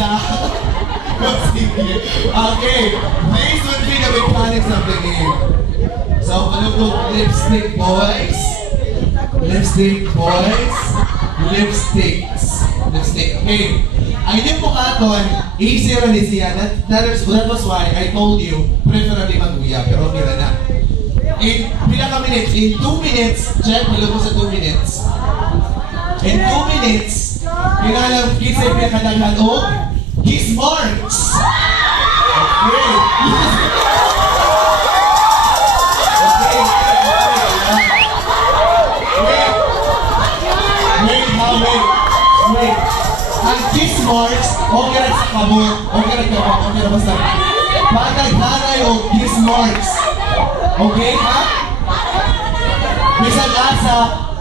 ha? Sige. Okay. These would be the mechanics of the game. So, ano po, lipstick boys? Lipstick boys? Lipsticks. Lipstick. Okay. Ang inyong bukaton, easy rin siya. That was why I told you, preferably mag-uya, pero okay na. In pila ka minutes? In 2 minutes, check, nilog sa 2 minutes. In 2 minutes, pinalang kisay pinakadaghan o kiss marks. Okay. Wait. Ang kiss marks, okay na sa kabot, okay na basta. Pataghanay o kiss marks. Okay, ha? Bisan asa,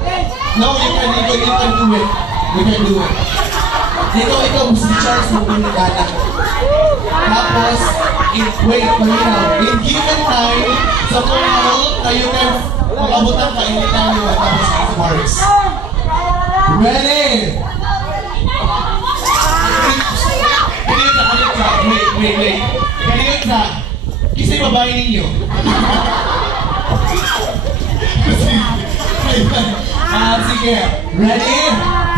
no, you can do it. You can do it. Ikaw, si Charles mo kung nag-anak. Tapos, wait, mahinaw. In given time, sa puno, kayo can mag-abutan ka, initan nyo, tapos kiss marks. Ready? Wait. Kanina sa, kisa'y babae ninyo. Sige. Ready?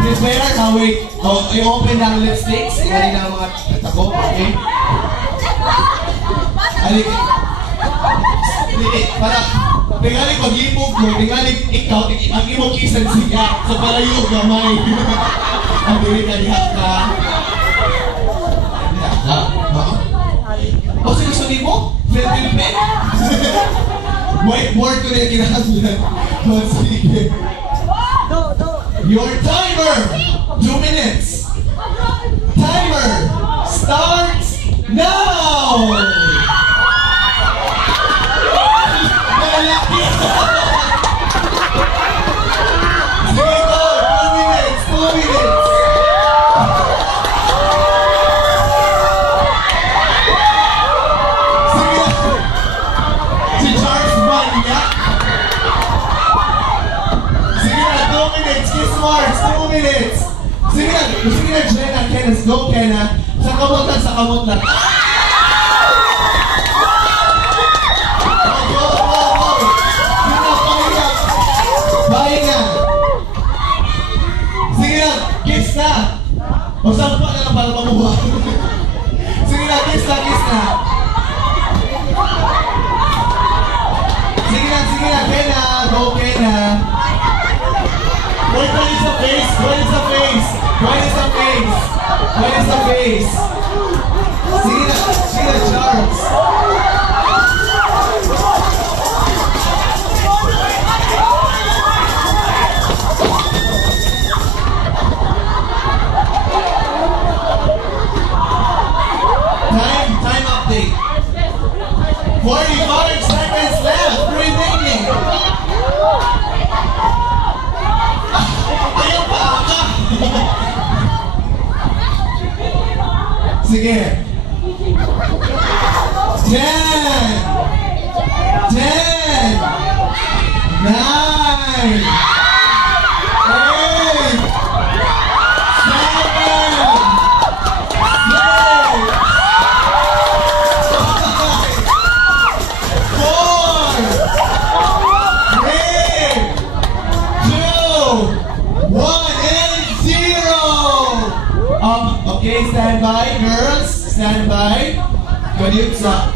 Prepare ka, wait. I-open na ang lipsticks. Ready na ang mga tako, okay? Alik. Para, tingali pag-ibog ko, tingali ikaw, ang imong kisan siya sa palayo gamay. Ang dili ka diha ka. O sinusunod mo? Philippine? Whiteboard ko na yung kinahanglan. Sige. Your timer! 2 minutes! Timer starts now! Sige ko! 2 minutes! 2 minutes! Kiss marks, 2 minutes. Sige na, Jenna, Kenneth, go, Kenna. Sa kamot lang. Go. Sige na, pahinga. Sige na, kiss na. O sampa na lang para mamuha. Sige na, kiss na. Sige na, Kenna, go, Kenna. Wait, what is the face? See the charts. Time update. 45 seconds left. Remaining. Sige. 10, 9, 8, 7, 6, 5, 4, 3, 2, 1, and 0. Okay, stand by, girls. Stand by. Ganyan sa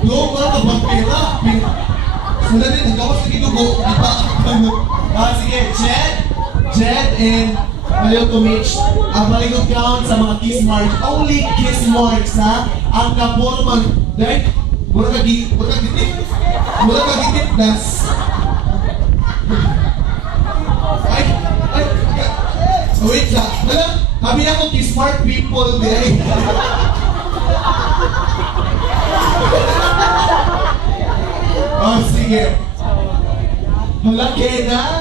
doon ka na magpira. Sula din, ikaw sa ginugo. Sige, Jet, and Malio to Mitch. Ang maligod count sa mga kiss marks. Only kiss marks, ha? Ang kaporman. Dahil, mura ka gitip nas. Wait lang. Sabi na ko kiss mark people, dahil. Oh, sige. Malaki na.